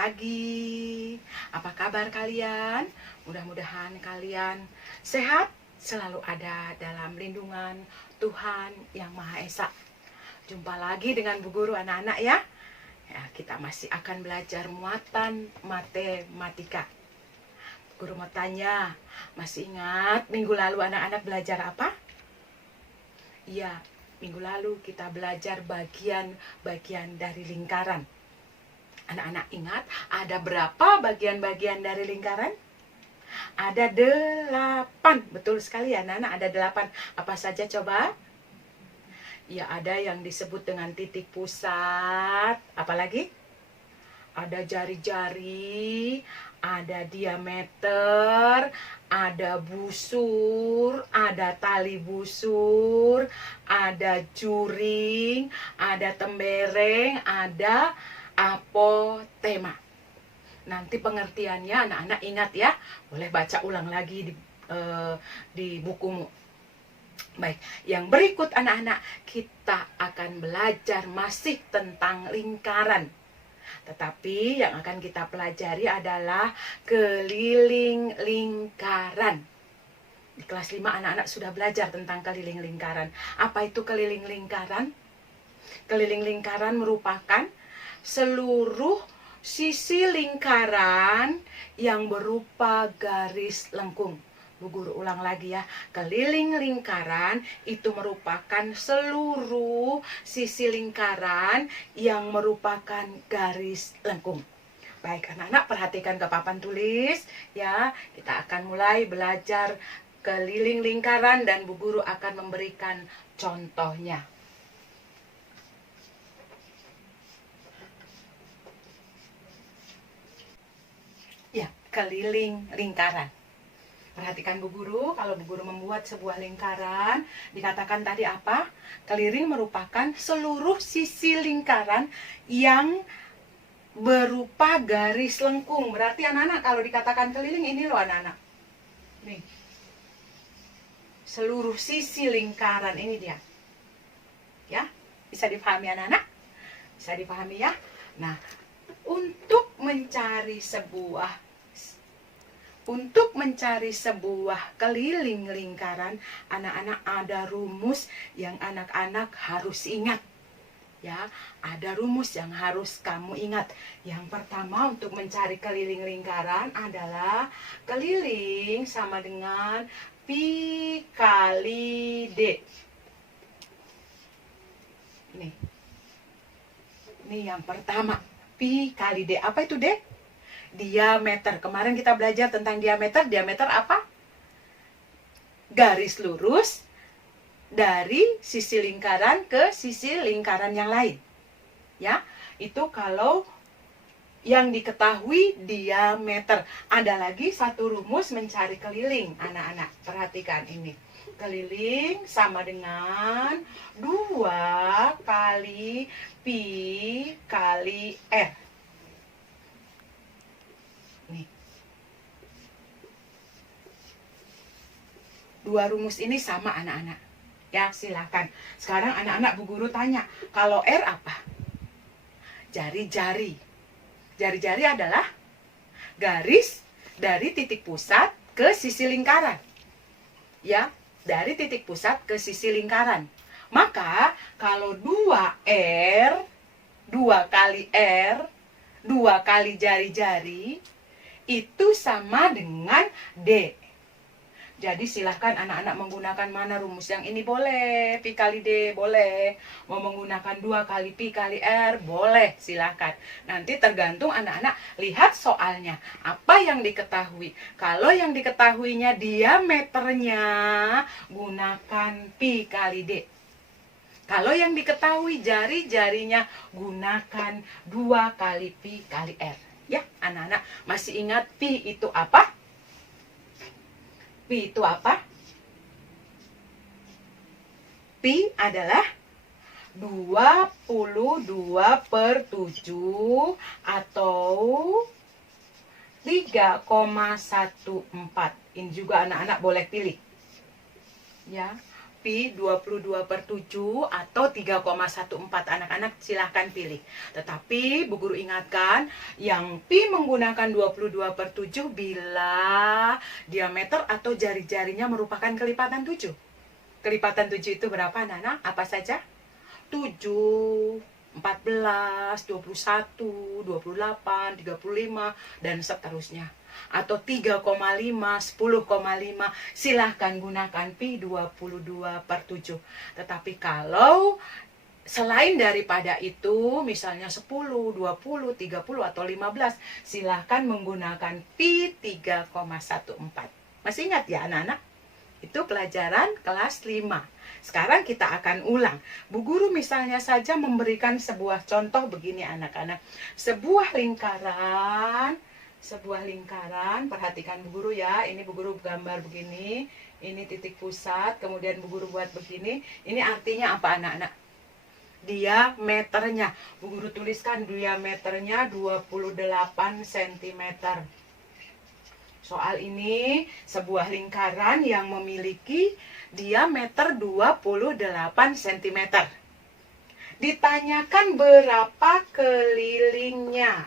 pagi. Apa kabar kalian? Mudah-mudahan kalian sehat, selalu ada dalam lindungan Tuhan Yang Maha Esa. Jumpa lagi dengan Bu Guru anak-anak ya. Kita masih akan belajar muatan matematika. Guru mau tanya, masih ingat minggu lalu anak-anak belajar apa? Iya, minggu lalu kita belajar bagian-bagian dari lingkaran. Anak-anak ingat ada berapa bagian-bagian dari lingkaran? Ada 8. Betul sekali anak-anak, ada 8. Apa saja coba? Ya, ada yang disebut dengan titik pusat. Apalagi? Ada jari-jari, ada diameter, ada busur, ada tali busur, ada juring, ada tembereng, ada apotema. Nanti pengertiannya anak-anak ingat ya, boleh baca ulang lagi di bukumu. Baik, yang berikut anak-anak, kita akan belajar masih tentang lingkaran. Tetapi yang akan kita pelajari adalah keliling lingkaran. Di kelas 5 anak-anak sudah belajar tentang keliling lingkaran. Apa itu keliling lingkaran? Keliling lingkaran merupakan seluruh sisi lingkaran yang berupa garis lengkung. Bu Guru ulang lagi ya, keliling lingkaran itu merupakan seluruh sisi lingkaran yang merupakan garis lengkung. Baik anak-anak, perhatikan ke papan tulis ya, kita akan mulai belajar keliling lingkaran dan Bu Guru akan memberikan contohnya. Ya, keliling lingkaran. Perhatikan Bu Guru, kalau Bu Guru membuat sebuah lingkaran, dikatakan tadi apa? Keliling merupakan seluruh sisi lingkaran yang berupa garis lengkung. Berarti anak-anak kalau dikatakan keliling ini loh anak-anak. Nih. Seluruh sisi lingkaran ini dia. Ya, bisa dipahami anak-anak? Bisa dipahami ya? Nah, untuk mencari sebuah keliling lingkaran, anak-anak ada rumus yang anak-anak harus ingat. Ya, ada rumus yang harus kamu ingat. Yang pertama untuk mencari keliling lingkaran adalah keliling sama dengan pi kali D. Ini yang pertama, pi kali D. Apa itu D? Diameter. Kemarin kita belajar tentang diameter. Diameter apa? Garis lurus dari sisi lingkaran ke sisi lingkaran yang lain. Ya, itu kalau yang diketahui diameter. Ada lagi satu rumus mencari keliling, anak-anak. Perhatikan ini. Keliling sama dengan 2 kali pi kali R. Nih. Dua rumus ini sama anak-anak. Ya, silakan. Sekarang anak-anak Bu Guru tanya, kalau R apa? Jari-jari. Jari-jari adalah garis dari titik pusat ke sisi lingkaran. Ya, dari titik pusat ke sisi lingkaran. Maka, kalau 2R, 2 kali R, 2 kali jari-jari, itu sama dengan D. Jadi silahkan anak-anak menggunakan mana rumus yang ini boleh. Pi kali D boleh. Mau menggunakan 2 kali pi kali R boleh. Silahkan. Nanti tergantung anak-anak lihat soalnya. Apa yang diketahui. Kalau yang diketahuinya diameternya, gunakan pi kali D. Kalau yang diketahui jari-jarinya, gunakan 2 kali pi kali R. Ya, anak-anak masih ingat pi itu apa? Pi itu apa? Pi adalah 22/7 atau 3,14. Ini juga anak-anak boleh pilih. Ya, pi 22/7 atau 3,14. Anak-anak silahkan pilih. Tetapi Bu Guru ingatkan, yang pi menggunakan 22/7 bila diameter atau jari-jarinya merupakan kelipatan 7. Kelipatan 7 itu berapa anak-anak? Apa saja? 7, 14, 21, 28, 35, dan seterusnya. Atau 3,5, 10,5, silahkan gunakan pi 22/7. Tetapi kalau selain daripada itu, misalnya 10, 20, 30, atau 15, silahkan menggunakan pi 3,14. Masih ingat ya anak-anak? Itu pelajaran kelas 5. Sekarang kita akan ulang. Bu Guru misalnya saja memberikan sebuah contoh begini anak-anak. Sebuah lingkaran, perhatikan Bu Guru ya. Ini Bu Guru gambar begini, ini titik pusat, kemudian Bu Guru buat begini. Ini artinya apa anak-anak? Diameternya. Bu Guru tuliskan diameternya 28 cm. Soal ini sebuah lingkaran yang memiliki diameter 28 cm. Ditanyakan berapa kelilingnya.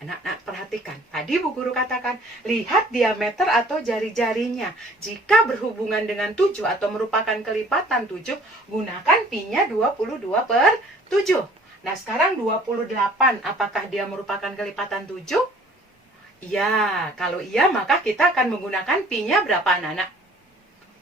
Anak-anak perhatikan. Tadi Bu Guru katakan, lihat diameter atau jari-jarinya. Jika berhubungan dengan 7 atau merupakan kelipatan 7, gunakan pi-nya 22/7. Nah, sekarang 28, apakah dia merupakan kelipatan 7? Ya, kalau iya maka kita akan menggunakan pi-nya berapa anak-anak?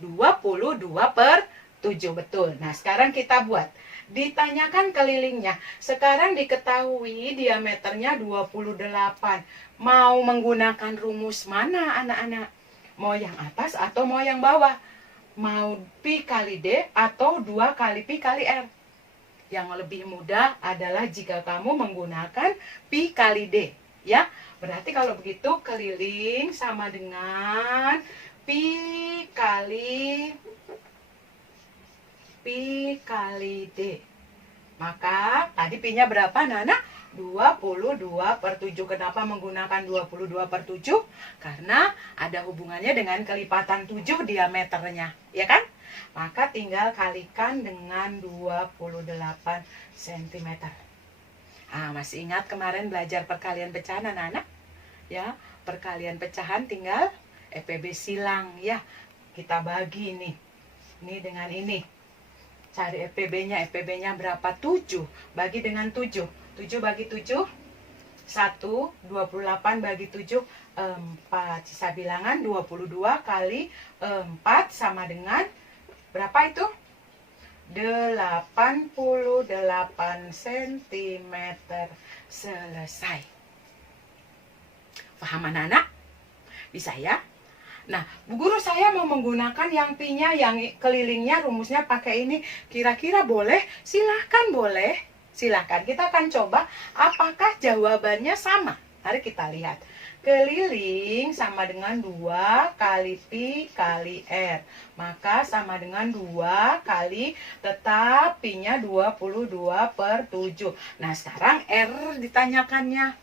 22/7, betul. Nah, sekarang kita buat. Ditanyakan kelilingnya. Sekarang diketahui diameternya 28. Mau menggunakan rumus mana anak-anak? Mau yang atas atau mau yang bawah? Mau pi kali D atau 2 kali pi kali R? Yang lebih mudah adalah jika kamu menggunakan pi kali D, ya. Berarti kalau begitu keliling sama dengan pi kali D. Maka tadi pi-nya berapa Nana? 22/7. Kenapa menggunakan 22/7? Karena ada hubungannya dengan kelipatan 7 diameternya, ya kan? Maka tinggal kalikan dengan 28 cm. Masih ingat kemarin belajar perkalian pecahan anak-anak? Ya, perkalian pecahan tinggal EPB silang ya. Kita bagi ini. Ini dengan ini. Cari EPB-nya. EPB-nya berapa? 7. Bagi dengan 7. 7 bagi 7. 1. 28 bagi 7. 4. Sisa bilangan 22 kali 4 sama dengan berapa itu? 88 cm. Selesai. Paham anak-anak? Bisa ya? Nah, Bu Guru saya mau menggunakan yang pi-nya, yang kelilingnya, rumusnya pakai ini. Kira-kira boleh? Silahkan boleh. Silahkan. Kita akan coba apakah jawabannya sama. Mari kita lihat. Keliling sama dengan 2 kali pi kali R. Maka sama dengan 2 kali, tetap pi-nya 22/7. Nah, sekarang R ditanyakannya.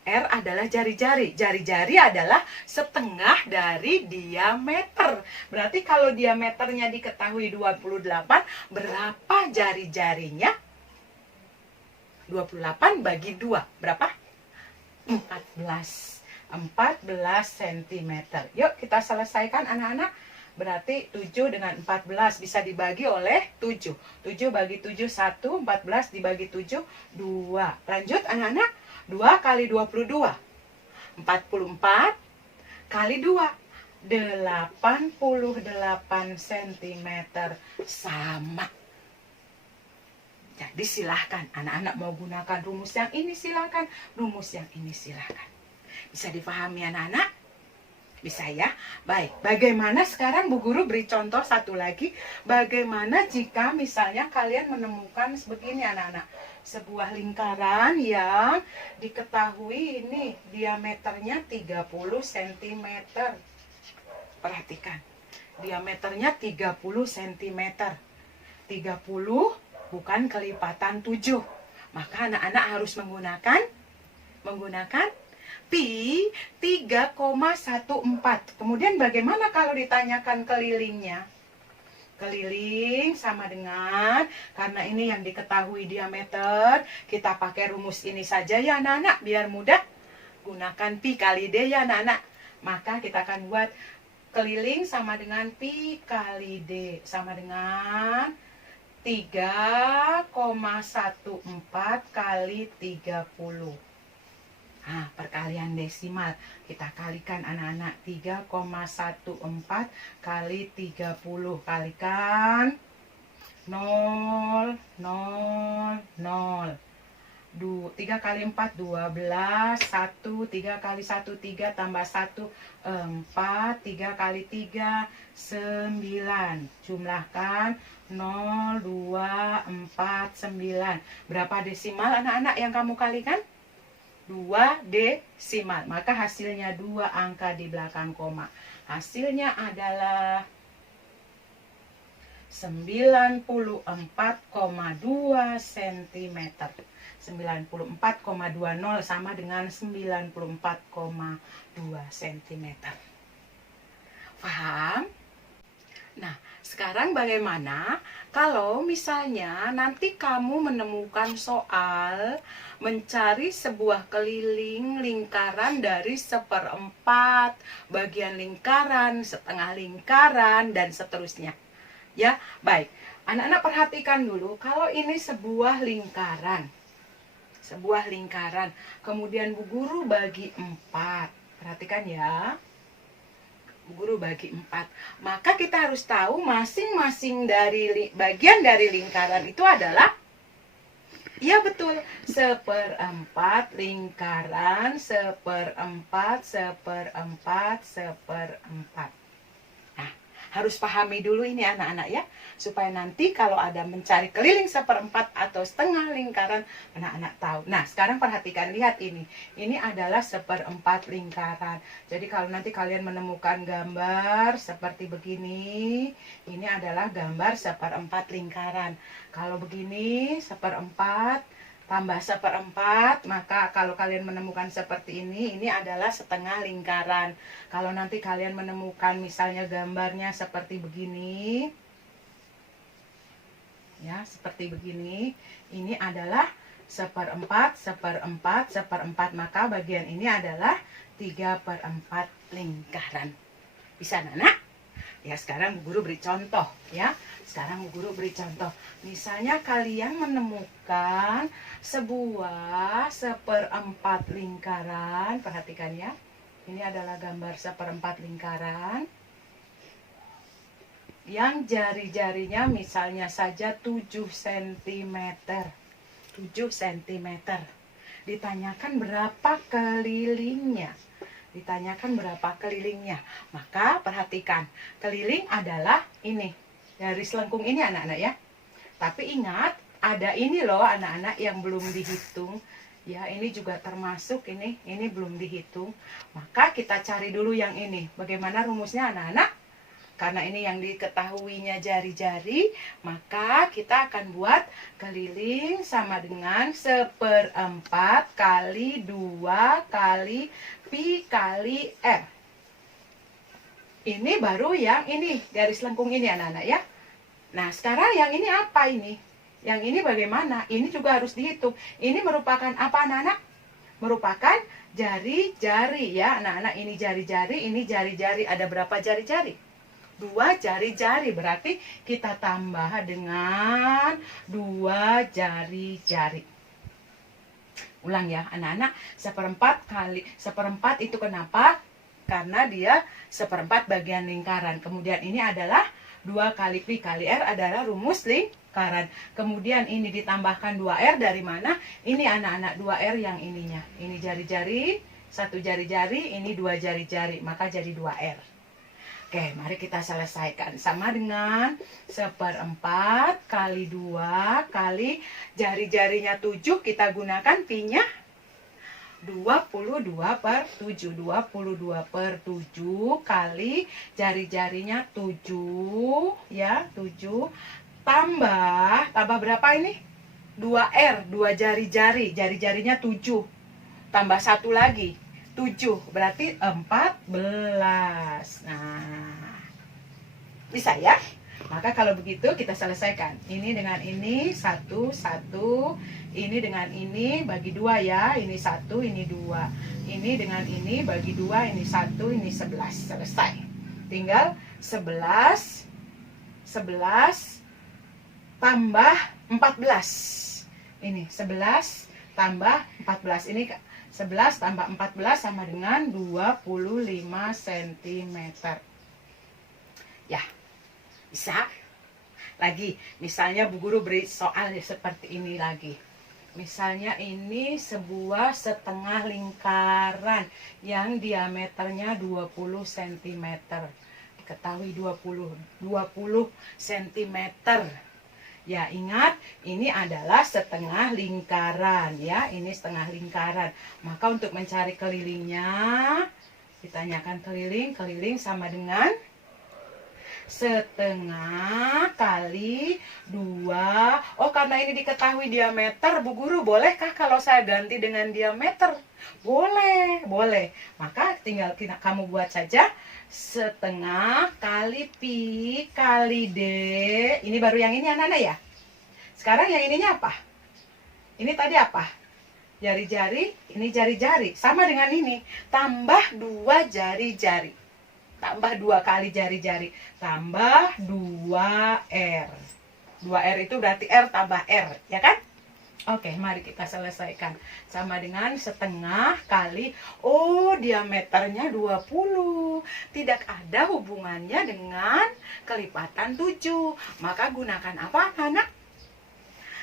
R adalah jari-jari. Jari-jari adalah setengah dari diameter. Berarti kalau diameternya diketahui 28, berapa jari-jarinya? 28 bagi 2. Berapa? 14 cm. Yuk kita selesaikan anak-anak. Berarti 7 dengan 14 bisa dibagi oleh 7. 7 bagi 7 1, 14 dibagi 7 2. Lanjut anak-anak. 2 kali 22. 44 kali 2. 88 cm. Sama. Jadi silahkan, anak-anak mau gunakan rumus yang ini silahkan, rumus yang ini silahkan. Bisa dipahami anak-anak? Bisa ya? Baik, bagaimana sekarang Bu Guru beri contoh satu lagi. Bagaimana jika misalnya kalian menemukan begini anak-anak. Sebuah lingkaran yang diketahui ini diameternya 30 cm. Perhatikan, diameternya 30 cm. 30 bukan kelipatan 7. Maka anak-anak harus menggunakan pi 3,14. Kemudian bagaimana kalau ditanyakan kelilingnya? Keliling sama dengan, karena ini yang diketahui diameter, kita pakai rumus ini saja ya anak-anak, biar mudah. Gunakan pi kali d ya anak-anak. Maka kita akan buat keliling sama dengan pi kali d, sama dengan 3,14 kali 30. Nah, perkalian desimal. Kita kalikan anak-anak. 3,14 kali 30. Kalikan 0, 0, 0. 3 kali 4, 12. 1, 3 kali 1, 3. Tambah 1, 4. 3 kali 3, 9. Jumlahkan 0, 2, 4, 9. Berapa desimal anak-anak yang kamu kalikan? 2 desimal. Maka hasilnya 2 angka di belakang koma. Hasilnya adalah 94,2 cm. 94,20 sama dengan 94,2 cm. Paham? Nah, sekarang bagaimana kalau misalnya nanti kamu menemukan soal mencari sebuah keliling lingkaran dari 1/4, bagian lingkaran, setengah lingkaran, dan seterusnya. Ya, baik. Anak-anak perhatikan dulu, kalau ini sebuah lingkaran. Sebuah lingkaran. Kemudian Bu Guru bagi 4. Perhatikan ya. Bu Guru bagi 4. Maka kita harus tahu masing-masing dari bagian dari lingkaran itu adalah, iya betul, 1/4 lingkaran, 1/4, 1/4, 1/4. Nah, harus pahami dulu ini anak-anak ya, supaya nanti kalau ada mencari keliling 1/4 atau setengah lingkaran, anak-anak tahu. Nah, sekarang perhatikan, lihat ini. Ini adalah 1/4 lingkaran. Jadi kalau nanti kalian menemukan gambar seperti begini, ini adalah gambar 1/4 lingkaran. Kalau begini, 1/4 tambah 1/4, maka kalau kalian menemukan seperti ini adalah setengah lingkaran. Kalau nanti kalian menemukan misalnya gambarnya seperti begini, ya seperti begini, ini adalah 1/4, 1/4, 1/4, maka bagian ini adalah 3/4 lingkaran. Bisa anak-anak? Ya, sekarang Bu Guru beri contoh ya. Sekarang Bu Guru beri contoh. Misalnya kalian menemukan sebuah 1/4 lingkaran. Perhatikan ya. Ini adalah gambar 1/4 lingkaran. Yang jari-jarinya misalnya saja 7 cm. 7 cm. Ditanyakan berapa kelilingnya. Ditanyakan berapa kelilingnya. Maka perhatikan, keliling adalah ini, garis lengkung ini anak-anak ya. Tapi ingat, ada ini loh anak-anak yang belum dihitung. Ya, ini juga termasuk ini belum dihitung. Maka kita cari dulu yang ini. Bagaimana rumusnya anak-anak? Karena ini yang diketahuinya jari-jari, maka kita akan buat keliling sama dengan 1/4 kali 2 kali pi kali r. Ini baru yang ini, garis lengkung ini anak-anak ya. Nah, sekarang yang ini apa ini? Yang ini bagaimana? Ini juga harus dihitung. Ini merupakan apa anak-anak? Merupakan jari-jari ya anak-anak. Ini jari-jari, ini jari-jari. Ada berapa jari-jari? 2 jari-jari, berarti kita tambah dengan 2 jari-jari. Ulang ya anak-anak, 1/4 kali 1/4 itu kenapa? Karena dia 1/4 bagian lingkaran. Kemudian ini adalah 2 kali pi kali r adalah rumus lingkaran. Kemudian ini ditambahkan 2r dari mana? Ini anak-anak 2r yang ininya. Ini jari-jari, 1 jari-jari, ini 2 jari-jari, maka jadi 2r. Oke, mari kita selesaikan. Sama dengan 1/4 kali 2 kali jari-jarinya 7, kita gunakan pi-nya 22/7. 22/7 kali jari-jarinya 7 ya, 7 tambah berapa ini? 2R, 2 jari-jari, jari-jarinya 7. Tambah 1 lagi. 7, berarti 14. Nah, bisa ya? Maka kalau begitu kita selesaikan. Ini dengan ini, 1, 1. Ini dengan ini, bagi 2 ya. Ini 1, ini 2. Ini dengan ini, bagi 2. Ini 1, ini 11. Selesai. Tinggal 11 tambah 14. Ini 11 tambah 14. Ini 11 tambah 14 sama dengan 25 cm. Ya, bisa. Lagi, misalnya Bu Guru beri soal seperti ini lagi. Misalnya ini sebuah setengah lingkaran yang diameternya 20 cm. Ketahui 20 cm. Ya, ingat ini adalah setengah lingkaran ya, ini setengah lingkaran. Maka untuk mencari kelilingnya, ditanyakan keliling sama dengan setengah kali 2. Oh, karena ini diketahui diameter, Bu Guru, bolehkah kalau saya ganti dengan diameter? Boleh, boleh. Maka tinggal kamu buat saja setengah kali pi kali d. Ini baru yang ini anak-anak ya. Sekarang yang ininya apa? Ini tadi apa? Jari-jari, ini jari-jari. Sama dengan ini, tambah 2 jari-jari. Tambah 2 kali jari-jari, tambah 2R. 2R itu berarti R tambah R, ya kan? Oke, mari kita selesaikan. Sama dengan setengah kali, oh diameternya 20. Tidak ada hubungannya dengan kelipatan 7. Maka gunakan apa, anak?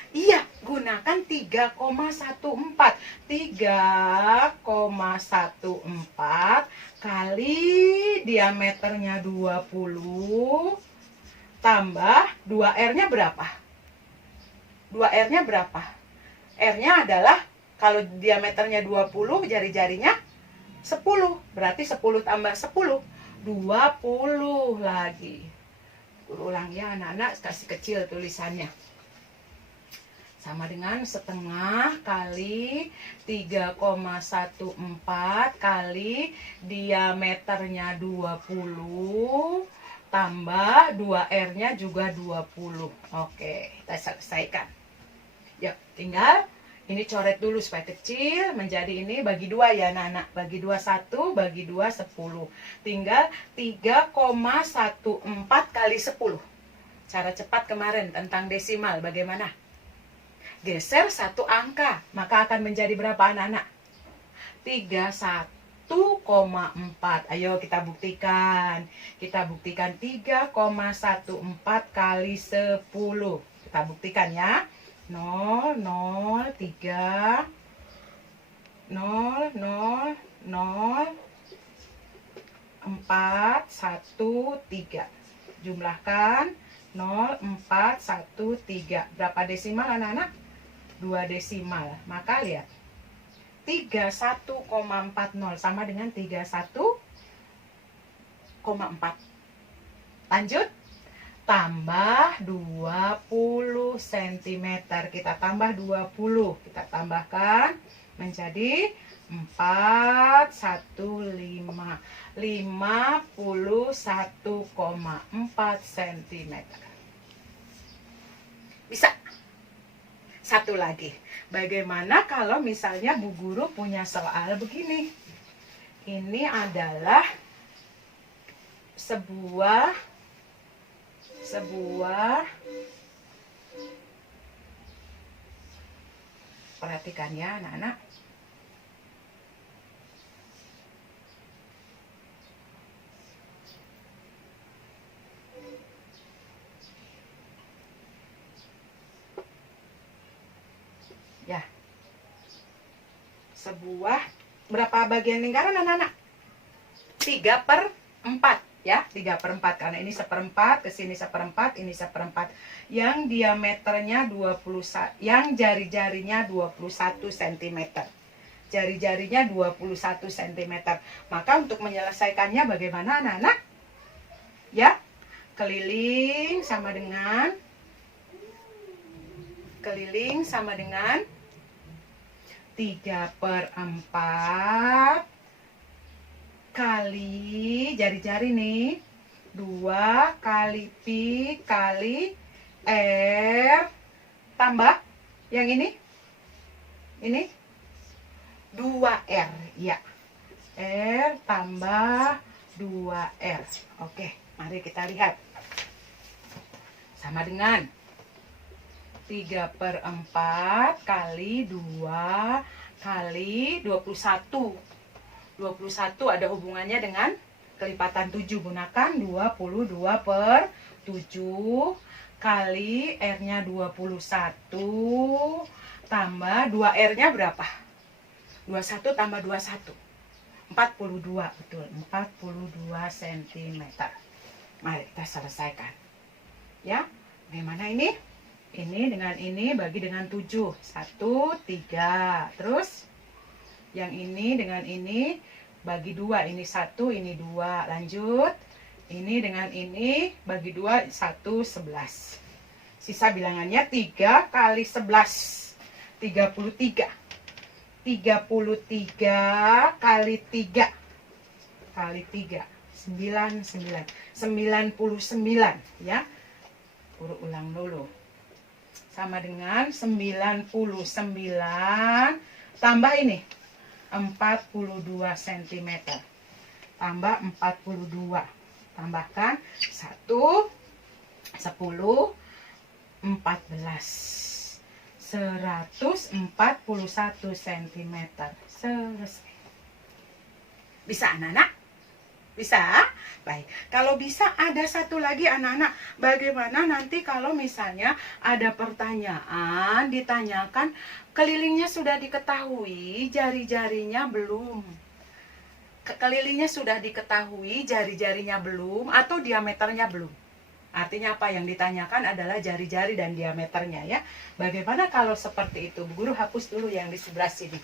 Iya, gunakan 3,14. 3,14 kali diameternya 20 tambah 2R-nya berapa? 2R-nya berapa? R-nya adalah kalau diameternya 20, jari-jarinya 10. Berarti 10 tambah 10, 20 lagi. Ulang ya anak-anak, kasih kecil tulisannya. Sama dengan setengah kali 3,14 kali diameternya 20 tambah 2R-nya juga 20. Oke, kita selesaikan. Yuk, tinggal ini coret dulu supaya kecil, menjadi ini bagi 2 ya anak-anak. Bagi 2 1, bagi 2 10. Tinggal 3,14 kali 10. Cara cepat kemarin tentang desimal bagaimana? Geser 1 angka, maka akan menjadi berapa anak-anak? 31,4. Ayo kita buktikan. Kita buktikan 3,14 kali 10. Kita buktikan ya. 0, 0, 3, 0, 0, 0, 4, 1, 3. Jumlahkan 0, 4, 1, 3. Berapa desimal anak-anak? 2 desimal. Maka lihat, 31,40 sama dengan 31,4. Lanjut, tambah 20 cm. Kita tambah 20. Kita tambahkan menjadi 415. 51,4 cm. Bisa. Satu lagi, bagaimana kalau misalnya Bu Guru punya soal begini? Ini adalah sebuah perhatikan ya anak-anak. Ya, sebuah berapa bagian lingkaran anak-anak? 3/4 ya, 3/4 karena ini 1/4, ke sini 1/4, ini 1/4. Yang diameternya 21, yang jari-jarinya 21 cm. Jari-jarinya 21 cm. Maka untuk menyelesaikannya bagaimana anak-anak? Ya, keliling sama dengan 3/4 kali jari-jari nih. 2 kali Pi kali R tambah yang ini 2R ya. R tambah 2R. Oke, mari kita lihat. Sama dengan 3/4 kali 2 kali 21. 21 ada hubungannya dengan kelipatan 7. Gunakan 22/7 kali R-nya 21 tambah 2R-nya berapa? 21 tambah 21. 42, betul. 42 cm. Mari kita selesaikan. Ya, bagaimana ini? Ini dengan ini bagi dengan 7. 1, 3. Terus yang ini dengan ini bagi 2. Ini 1, ini 2. Lanjut. Ini dengan ini bagi 2, 1, 11. Sisa bilangannya 3 kali 11. 33. 33 kali 3 kali 3. 99 ya. Ulang dulu. Sama dengan 99 tambah ini 42 cm. Tambah 42. Tambahkan 1, 10, 14. 141 cm. Selesai. Bisa anak-anak? Bisa? Baik. Kalau bisa ada satu lagi anak-anak. Bagaimana nanti kalau misalnya ada pertanyaan ditanyakan kelilingnya sudah diketahui, jari-jarinya belum. Kelilingnya sudah diketahui, jari-jarinya belum, atau diameternya belum. Artinya apa? Yang ditanyakan adalah jari-jari dan diameternya ya. Bagaimana kalau seperti itu? Bu Guru hapus dulu yang di sebelah sini.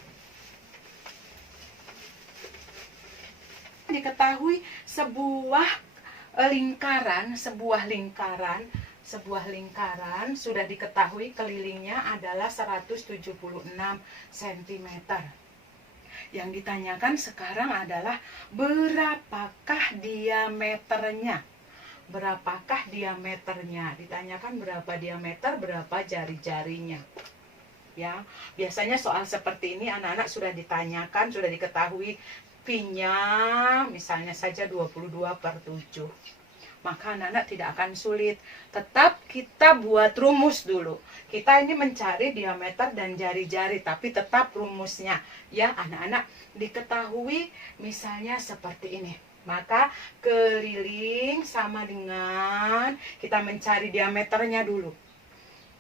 Diketahui sebuah lingkaran sudah diketahui kelilingnya adalah 176 cm. Yang ditanyakan sekarang adalah berapakah diameternya? Berapakah diameternya? Ditanyakan berapa diameter, berapa jari-jarinya. Ya, biasanya soal seperti ini anak-anak sudah ditanyakan, sudah diketahui Pi-nya misalnya saja 22/7. Maka anak-anak tidak akan sulit. Tetap kita buat rumus dulu. Kita ini mencari diameter dan jari-jari, tapi tetap rumusnya. Ya anak-anak, diketahui misalnya seperti ini. Maka keliling sama dengan, kita mencari diameternya dulu.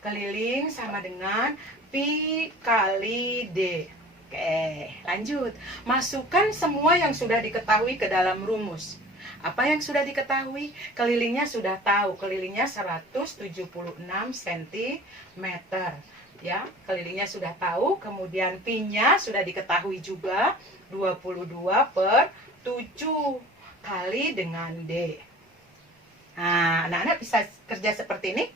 Keliling sama dengan Pi kali D. Oke, lanjut. Masukkan semua yang sudah diketahui ke dalam rumus. Apa yang sudah diketahui? Kelilingnya sudah tahu. Kelilingnya 176 cm. Ya, kelilingnya sudah tahu. Kemudian Pi-nya sudah diketahui juga. 22/7 kali dengan D. Nah, anak-anak bisa kerja seperti ini.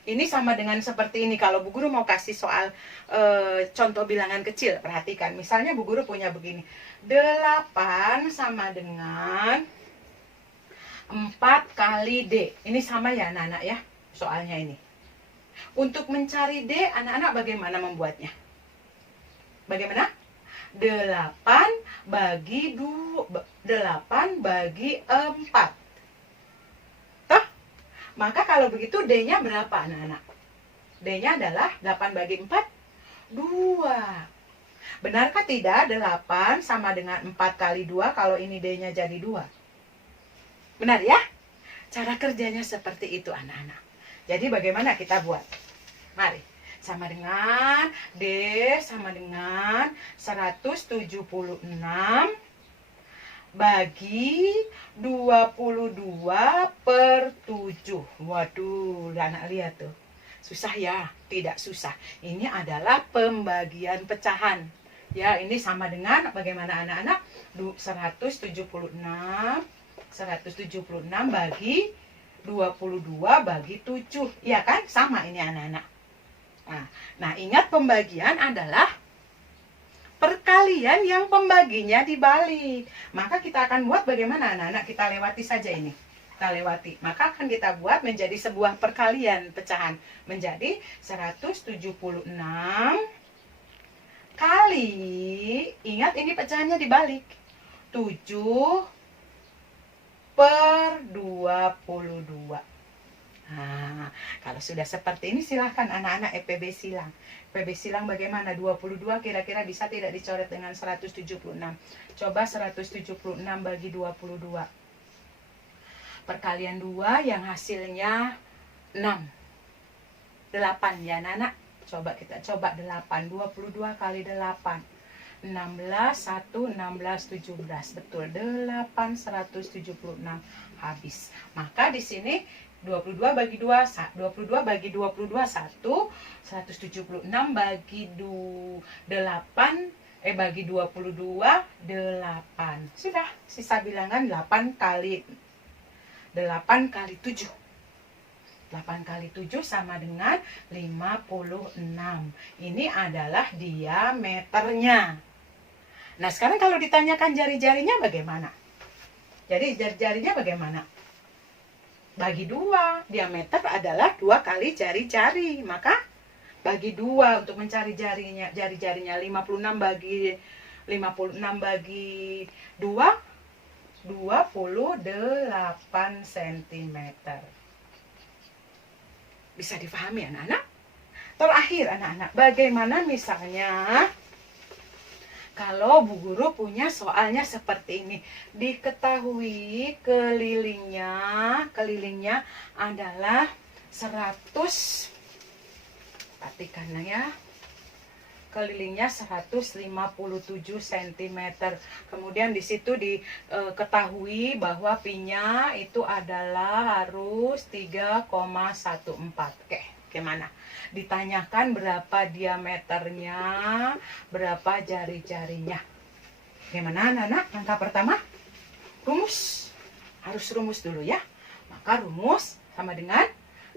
Ini sama dengan seperti ini. Kalau Bu Guru mau kasih soal contoh bilangan kecil, perhatikan. Misalnya Bu Guru punya begini. 8 sama dengan 4 kali D. Ini sama ya anak-anak ya, soalnya ini. Untuk mencari D, anak-anak bagaimana membuatnya? Bagaimana? 8 bagi 4. Maka kalau begitu D-nya berapa anak-anak? D-nya adalah 8 bagi 4, 2. Benarkah tidak 8 sama dengan 4 kali 2 kalau ini D-nya jadi 2? Benar ya? Cara kerjanya seperti itu anak-anak. Jadi bagaimana kita buat? Mari. Sama dengan D sama dengan 176 bagi 22/7. Waduh, anak lihat tuh. Susah ya? Tidak susah. Ini adalah pembagian pecahan. Ya, ini sama dengan bagaimana anak-anak? 176 bagi 22 bagi 7. Iya kan? Sama ini anak-anak. Nah, ingat pembagian adalah perkalian yang pembaginya dibalik. Maka kita akan buat bagaimana anak-anak? Kita lewati saja ini. Kita lewati. Maka akan kita buat menjadi sebuah perkalian pecahan. Menjadi 176 kali, ingat ini pecahannya dibalik, 7/22. Nah, kalau sudah seperti ini silahkan anak-anak EPB silang. EPB silang bagaimana? 22 kira-kira bisa tidak dicoret dengan 176? Coba 176 bagi 22. Perkalian 2 yang hasilnya 6. 8 ya anak-anak. Coba kita coba 8. 22 kali 8. 16, 1, 16, 17. Betul, 8, 176. Habis. Maka di sini 22 bagi 2, 22 bagi 22, 1. 176 bagi 8, bagi 22, 8. Sudah, sisa bilangan 8 kali 7. 8 kali 7 sama dengan 56. Ini adalah diameternya. Nah, sekarang kalau ditanyakan jari-jarinya bagaimana? Jadi jari-jarinya bagaimana? Bagi 2. Diameter adalah 2 kali jari-jari. Maka bagi 2 untuk mencari jari-jarinya 56 bagi 2, 28 cm. Bisa difahami anak-anak? Terakhir anak-anak, bagaimana misalnya kalau Bu Guru punya soalnya seperti ini. Diketahui kelilingnya adalah 100, perhatikan ya, kelilingnya 157 cm. Kemudian di situ diketahui bahwa pi-nya itu adalah harus 3,14. Oke, gimana? Ditanyakan berapa diameternya, berapa jari-jarinya. Gimana anak-anak? Langkah pertama, rumus. Harus rumus dulu ya. Maka rumus sama dengan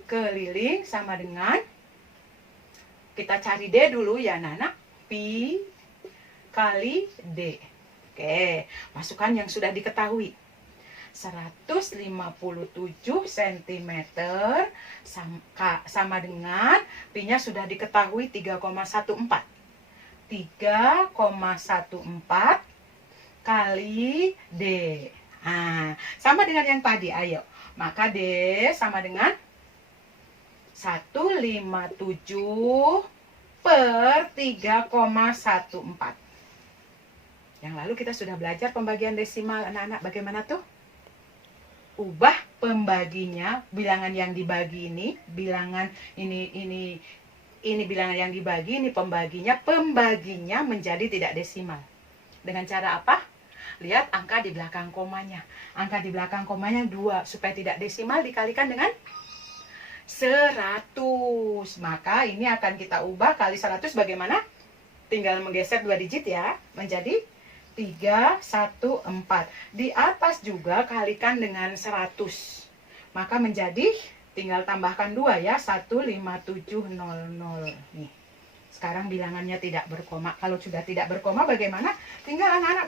keliling sama dengan, kita cari D dulu ya anak-anak. Pi kali D. Oke, masukkan yang sudah diketahui. 157 cm sama dengan pi-nya sudah diketahui 3,14. 3,14 kali D. Nah, sama dengan yang tadi, ayo. Maka D sama dengan 157 per 3,14. Yang lalu kita sudah belajar pembagian desimal anak-anak. Bagaimana tuh? Ubah pembaginya, bilangan yang dibagi ini, bilangan ini bilangan yang dibagi, ini pembaginya menjadi tidak desimal. Dengan cara apa? Lihat angka di belakang komanya. Angka di belakang komanya 2, supaya tidak desimal dikalikan dengan 100. Maka ini akan kita ubah kali 100 bagaimana? Tinggal menggeser 2 digit ya, menjadi 314. Di atas juga kalikan dengan 100. Maka menjadi, tinggal tambahkan 2 ya, 15700. Nih. Sekarang bilangannya tidak berkoma. Kalau sudah tidak berkoma bagaimana? Tinggal anak-anak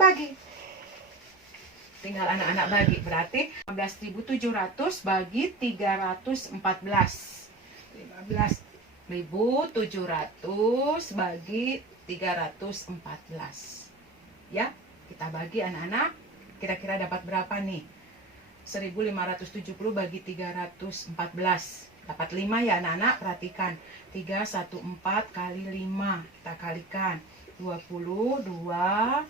bagi. Berarti 15.700 bagi 314. 15.700 bagi 314. Ya, kita bagi anak-anak, kira-kira dapat berapa nih? 1570 bagi 314. Dapat 5 ya anak-anak, perhatikan. 314 kali 5, kita kalikan. 20, 2,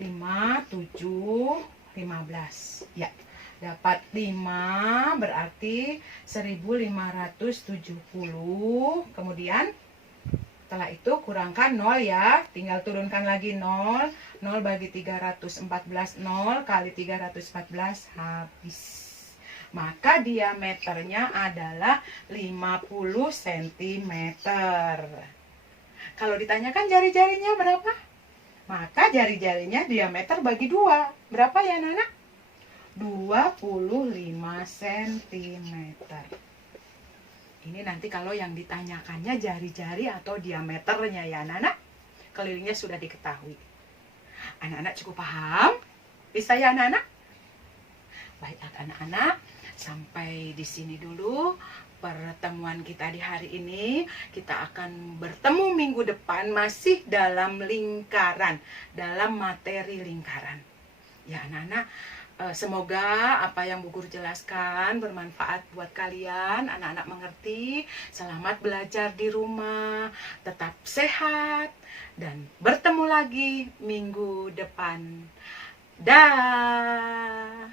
5, 7, 15. Ya, dapat 5, berarti 1570. Kemudian setelah itu kurangkan 0 ya, tinggal turunkan lagi 0. 0 bagi 314, 0 kali 314, habis. Maka diameternya adalah 50 cm. Kalau ditanyakan jari-jarinya berapa? Maka jari-jarinya diameter bagi 2. Berapa ya anak-anak? 25 cm. Ini nanti kalau yang ditanyakannya jari-jari atau diameternya ya anak-anak. kelilingnya sudah diketahui. Anak-anak cukup paham? Bisa ya anak-anak? Baiklah anak-anak, sampai di sini dulu pertemuan kita di hari ini. Kita akan bertemu minggu depan masih dalam lingkaran, dalam materi lingkaran. Ya anak-anak, semoga apa yang Bu Guru jelaskan bermanfaat buat kalian, anak-anak mengerti. Selamat belajar di rumah, tetap sehat, dan bertemu lagi minggu depan. Dah.